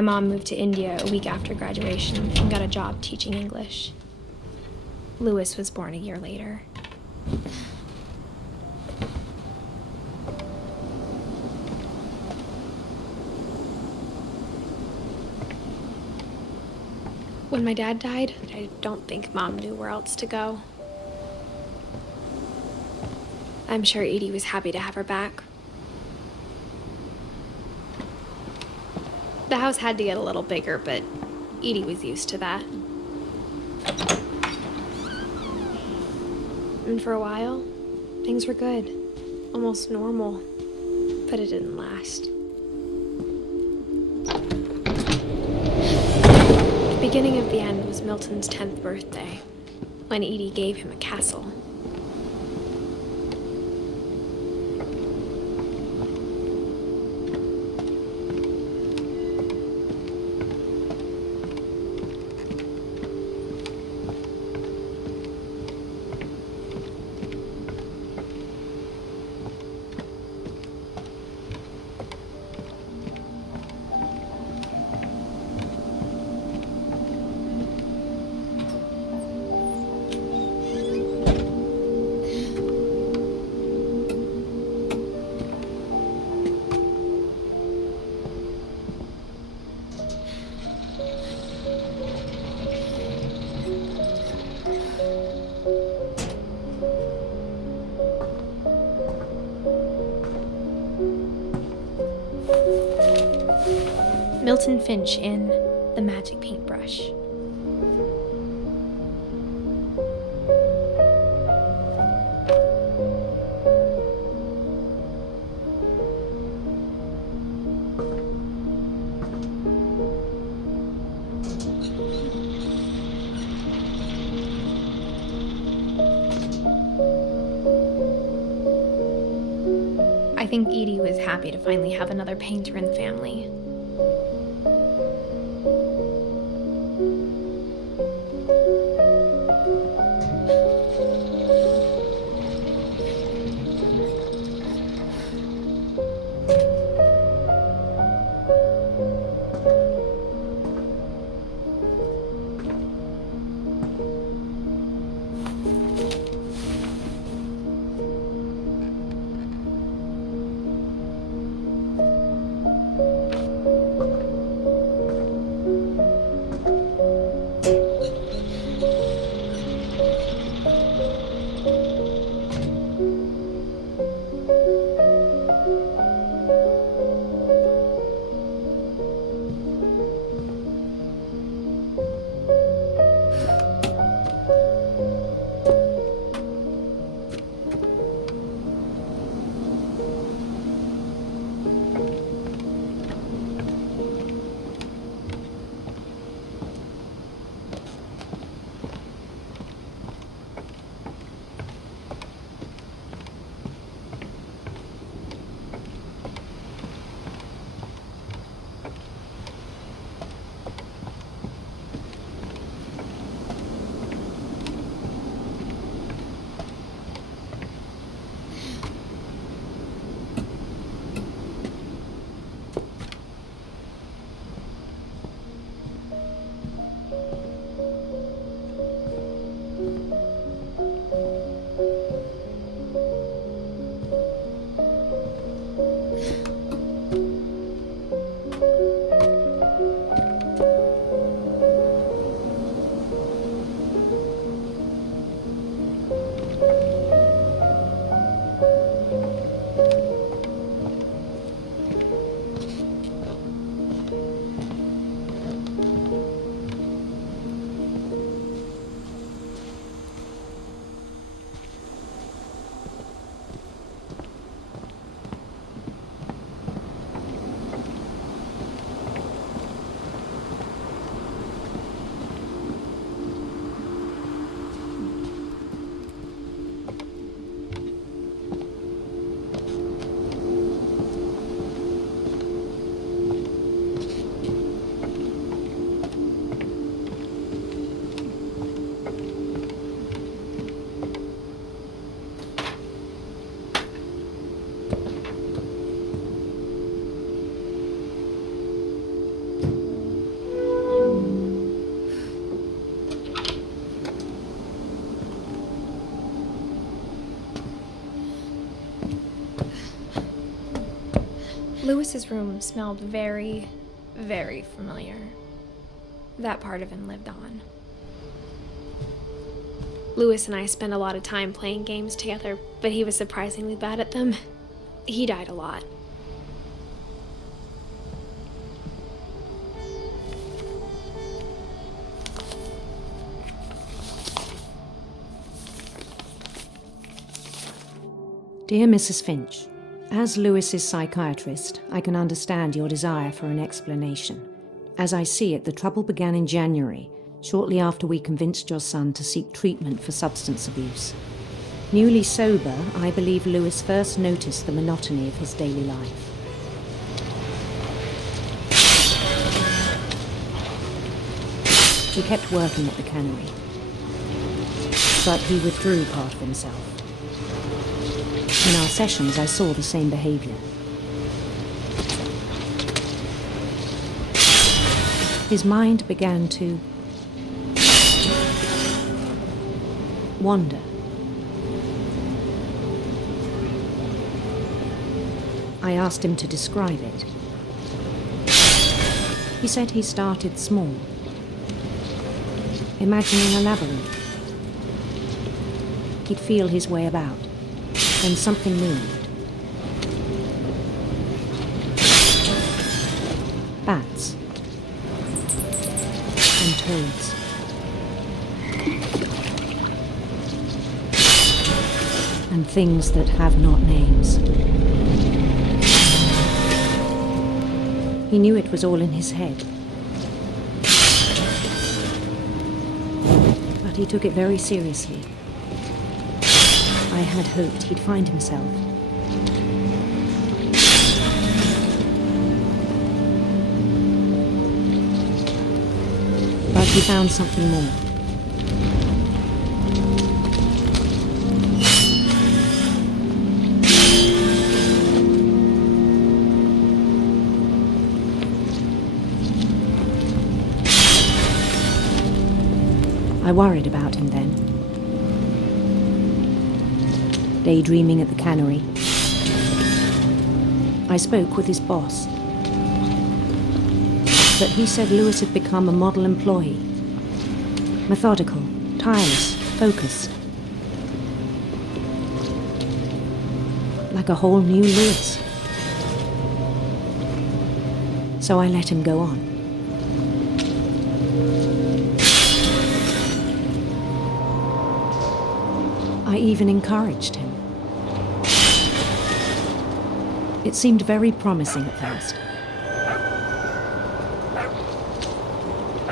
My mom moved to India a week after graduation and got a job teaching English. Louis was born a year later. When my dad died, I don't think Mom knew where else to go. I'm sure Edie was happy to have her back. The house had to get a little bigger, but Edie was used to that. And for a while, things were good, almost normal, but it didn't last. The beginning of the end was Milton's 10th birthday, when Edie gave him a castle. Milton Finch in The Magic Paintbrush. I think Edie was happy to finally have another painter in the family. Lewis's room smelled very, very familiar. That part of him lived on. Lewis and I spent a lot of time playing games together, but he was surprisingly bad at them. He died a lot. Dear Mrs. Finch, as Lewis's psychiatrist, I can understand your desire for an explanation. As I see it, the trouble began in January, shortly after we convinced your son to seek treatment for substance abuse. Newly sober, I believe Lewis first noticed the monotony of his daily life. He kept working at the cannery, but he withdrew part of himself. In our sessions, I saw the same behavior. His mind began to wander. I asked him to describe it. He said he started small, imagining a labyrinth. He'd feel his way about. Then something moved. Bats and toads. And things that have not names. He knew it was all in his head. But he took it very seriously. I had hoped he'd find himself. But he found something more. I worried about him then. Daydreaming at the cannery, I spoke with his boss. But he said Lewis had become a model employee. Methodical, tireless, focused. Like a whole new Lewis. So I let him go on. I even encouraged him. It seemed very promising at first.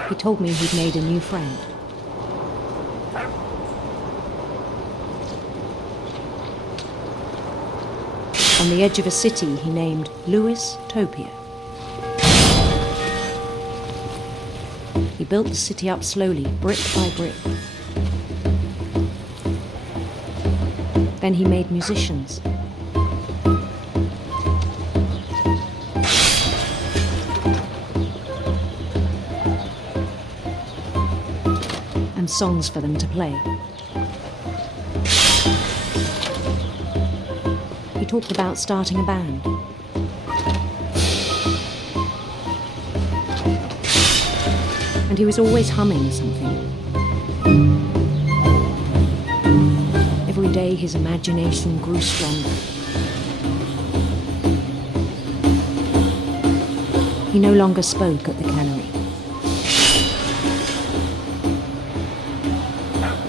He told me he'd made a new friend. On the edge of a city he named Lewis-topia. He built the city up slowly, brick by brick. Then he made musicians. And songs for them to play. He talked about starting a band. And he was always humming something. Every day his imagination grew stronger. He no longer spoke at the cannery.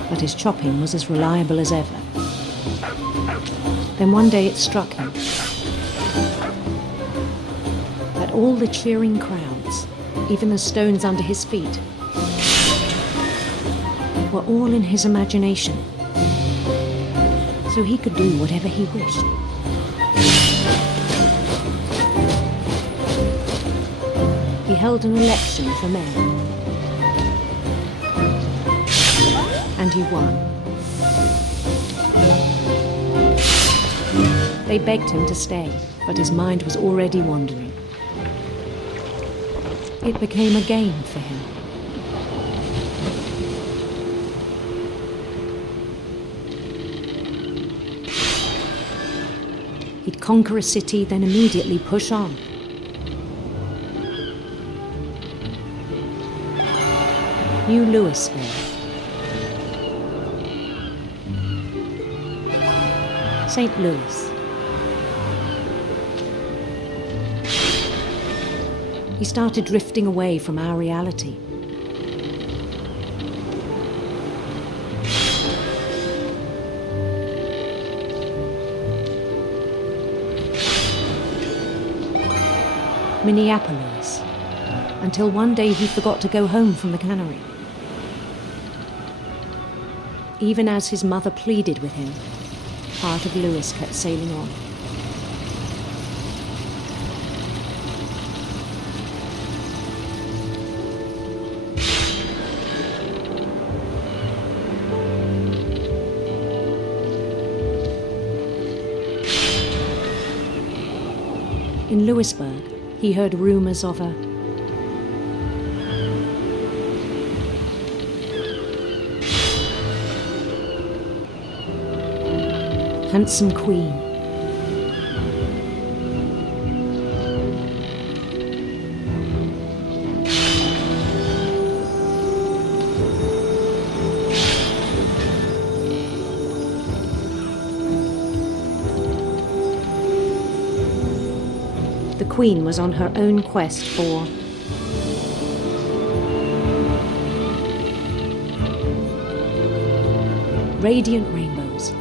But his chopping was as reliable as ever. Then one day it struck him that all the cheering crowds, even the stones under his feet, were all in his imagination. So he could do whatever he wished. He held an election for mayor. And he won. They begged him to stay, but his mind was already wandering. It became a game for him. He He'd conquer a city, then immediately push on. New Louisville. St. Louis. He started drifting away from our reality. Minneapolis, until one day he forgot to go home from the cannery. Even as his mother pleaded with him, part of Louis kept sailing on. In Louisburg, he heard rumors of a handsome queen. The queen was on her own quest for radiant rainbows.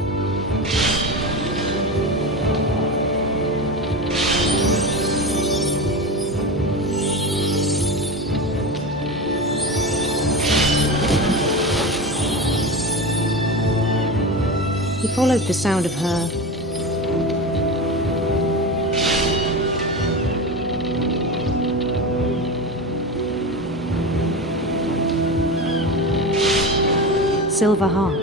He followed the sound of her silver harp.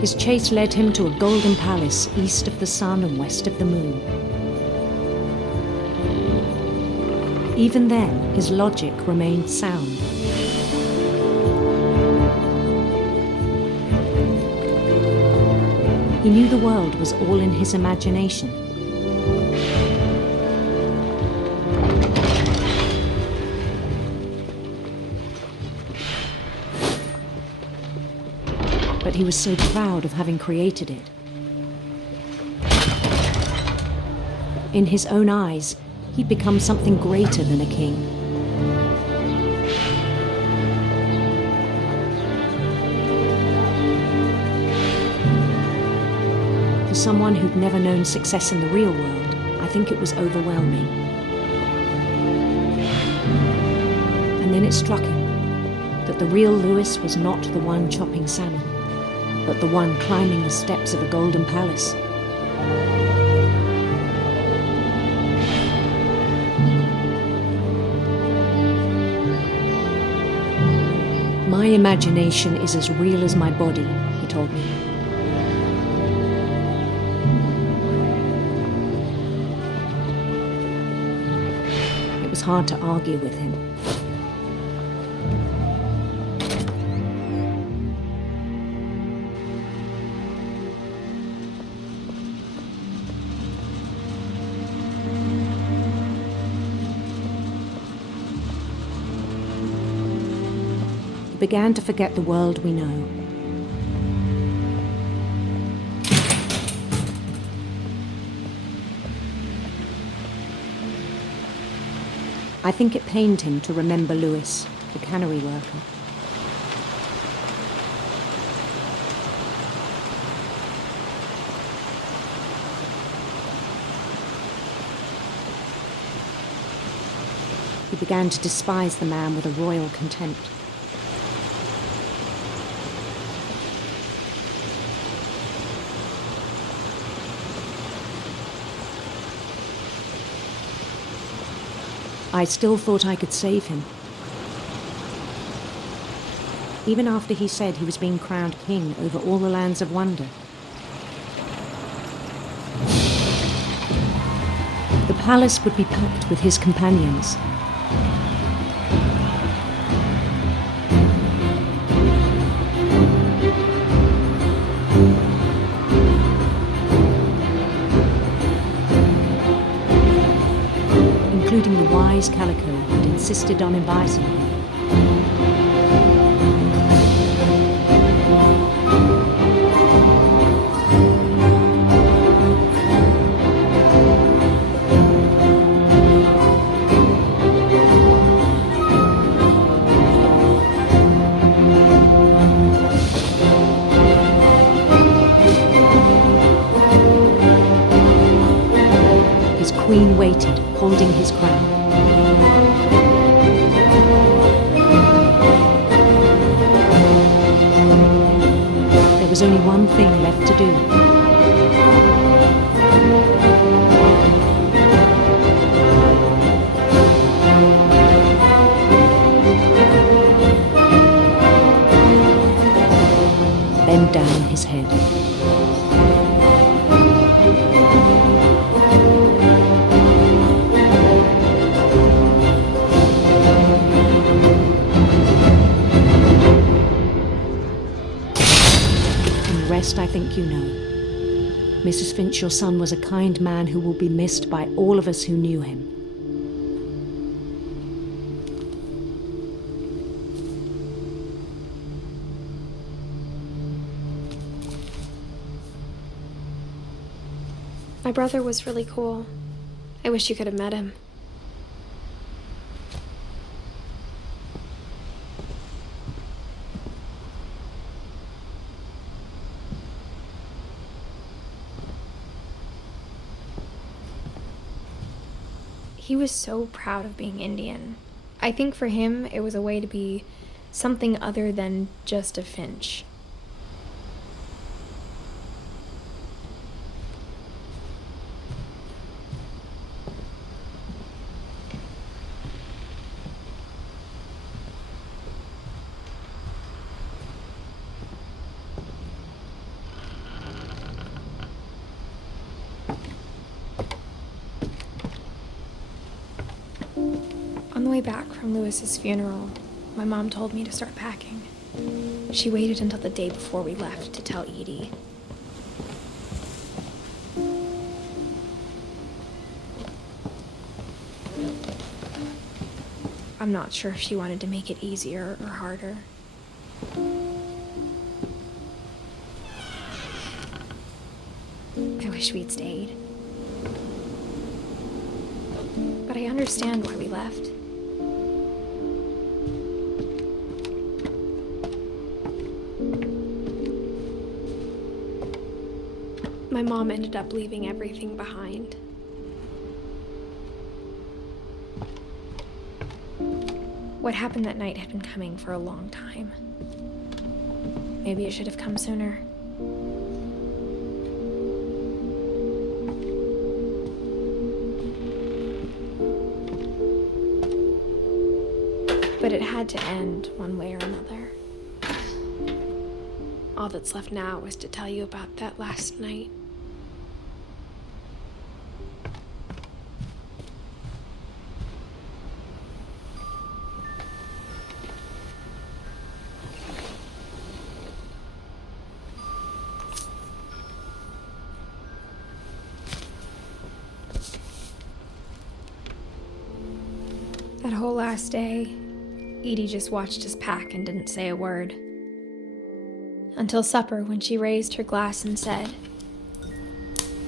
His chase led him to a golden palace east of the sun and west of the moon. Even then, his logic remained sound. He knew the world was all in his imagination. But he was so proud of having created it. In his own eyes, he'd become something greater than a king. For someone who'd never known success in the real world, I think it was overwhelming. And then it struck him that the real Louis was not the one chopping salmon, but the one climbing the steps of a golden palace. My imagination is as real as my body, he told me. It was hard to argue with him. He began to forget the world we know. I think it pained him to remember Louis, the cannery worker. He began to despise the man with a royal contempt. I still thought I could save him. Even after he said he was being crowned king over all the lands of wonder. The palace would be packed with his companions. Including the wise Calico who'd insisted on inviting him. His queen waited, holding his crown. There was only one thing left to do. Bend down his head. I think you know. Mrs. Finch, your son was a kind man who will be missed by all of us who knew him. My brother was really cool. I wish you could have met him. He was so proud of being Indian. I think for him, it was a way to be something other than just a Finch. On the way back from Lewis's funeral, my mom told me to start packing. She waited until the day before we left to tell Edie. I'm not sure if she wanted to make it easier or harder. I wish we'd stayed. But I understand why we left. My mom ended up leaving everything behind. What happened that night had been coming for a long time. Maybe it should have come sooner. But it had to end one way or another. All that's left now is to tell you about that last night. That whole last day, Edie just watched us pack and didn't say a word. Until supper, when she raised her glass and said,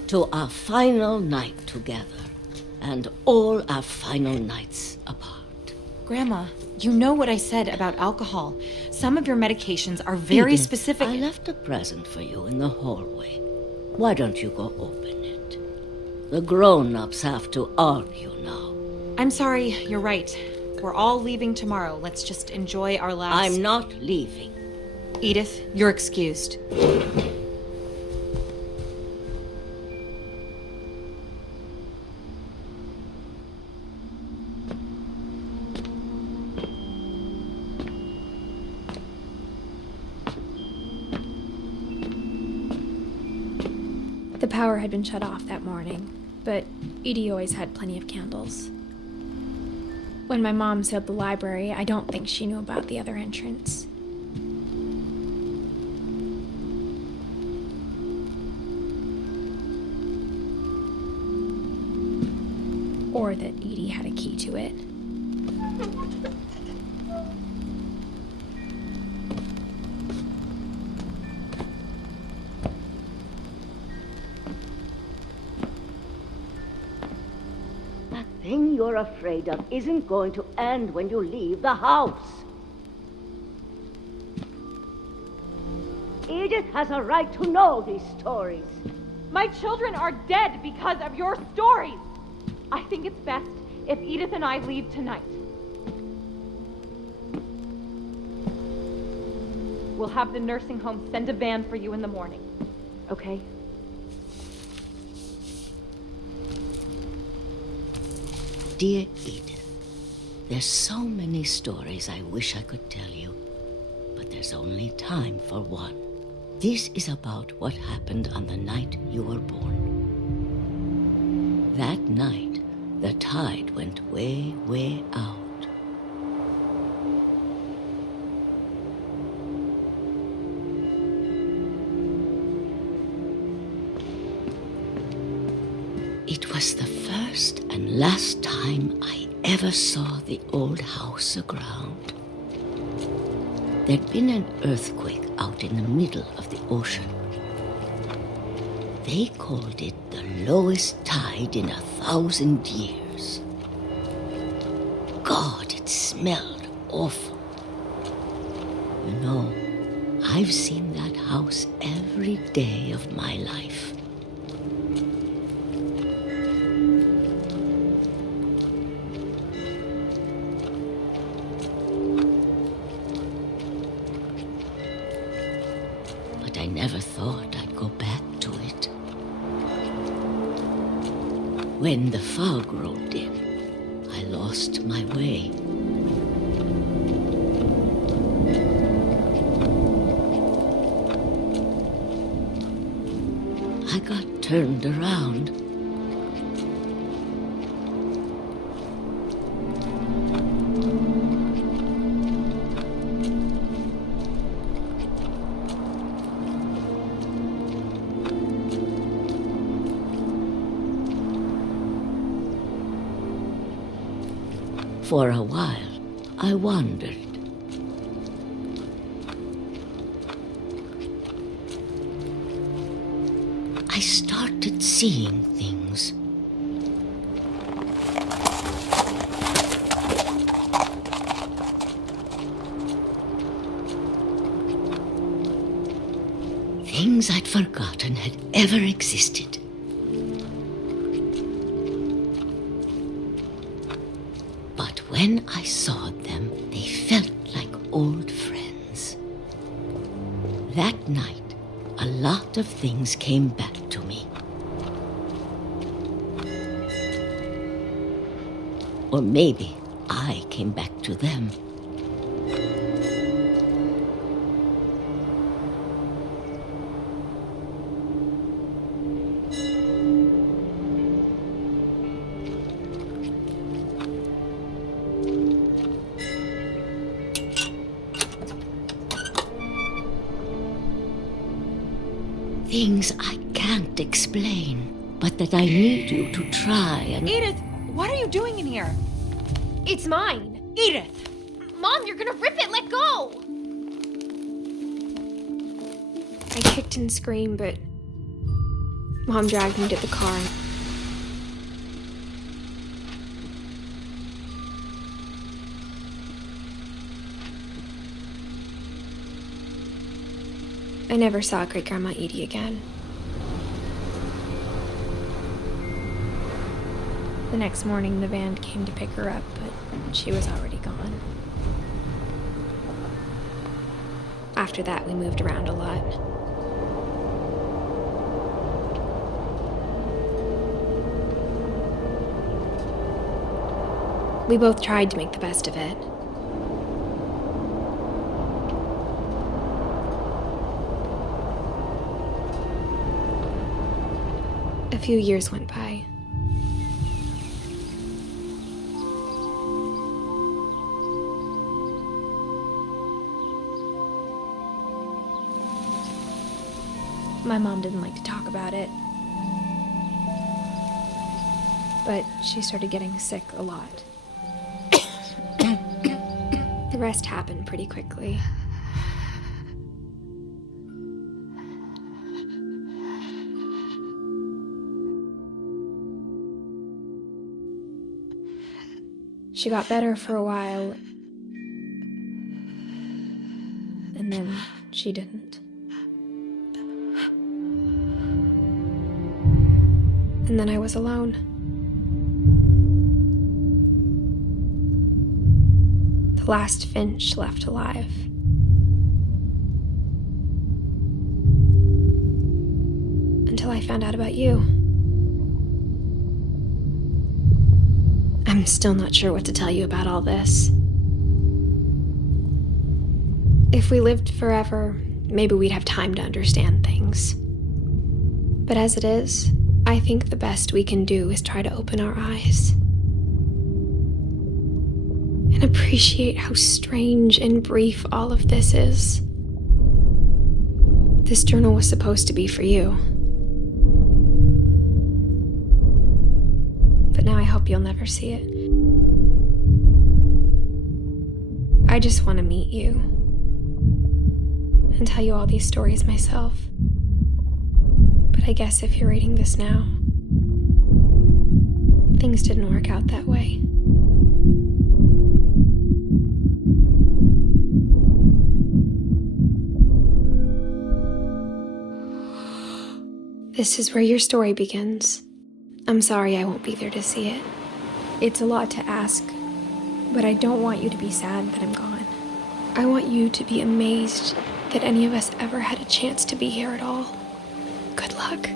"To our final night together, and all our final nights apart." Grandma, you know what I said about alcohol. Some of your medications are very Edith, specific. I left a present for you in the hallway. Why don't you go open it? The grown-ups have to argue now. I'm sorry, you're right. We're all leaving tomorrow. Let's just enjoy our last... I'm not leaving. Edith, you're excused. The power had been shut off that morning, but Edie always had plenty of candles. When my mom sealed the library, I don't think she knew about the other entrance. Or that Edie had a key to it. That thing you're afraid of isn't going to end when you leave the house. Edith has a right to know these stories. My children are dead because of your stories. I think it's best if Edith and I leave tonight. We'll have the nursing home send a van for you in the morning, okay? Dear Edith, there's so many stories I wish I could tell you, but there's only time for one. This is about what happened on the night you were born. That night, the tide went way, way out. It was the first and last time I ever saw the old house aground. There'd been an earthquake out in the middle of the ocean. They called it the lowest tide in 1,000 years. God, it smelled awful. You know, I've seen that house every day of my life. But I never thought I'd go back to it. When the fog rolled in, I lost my way. I got turned around. For a while, I wandered. I started seeing things. Things I'd forgotten had ever existed. But when I saw them, they felt like old friends. That night, a lot of things came back to me. Or maybe I came back to them. Things I can't explain, but that I need you to try and... Edith, what are you doing in here? It's mine! Edith! Mom, you're gonna rip it! Let go! I kicked and screamed, but Mom dragged me to the car. I never saw Great-Grandma Edie again. The next morning, the van came to pick her up, but she was already gone. After that, we moved around a lot. We both tried to make the best of it. A few years went by. My mom didn't like to talk about it, but she started getting sick a lot. The rest happened pretty quickly. She got better for a while, and then she didn't. And then I was alone. The last Finch left alive. Until I found out about you. I'm still not sure what to tell you about all this. If we lived forever, maybe we'd have time to understand things. But as it is, I think the best we can do is try to open our eyes and appreciate how strange and brief all of this is. This journal was supposed to be for you. But now I hope you'll never see it. I just want to meet you and tell you all these stories myself. But I guess if you're reading this now, things didn't work out that way. This is where your story begins. I'm sorry I won't be there to see it. It's a lot to ask, but I don't want you to be sad that I'm gone. I want you to be amazed that any of us ever had a chance to be here at all. Good luck.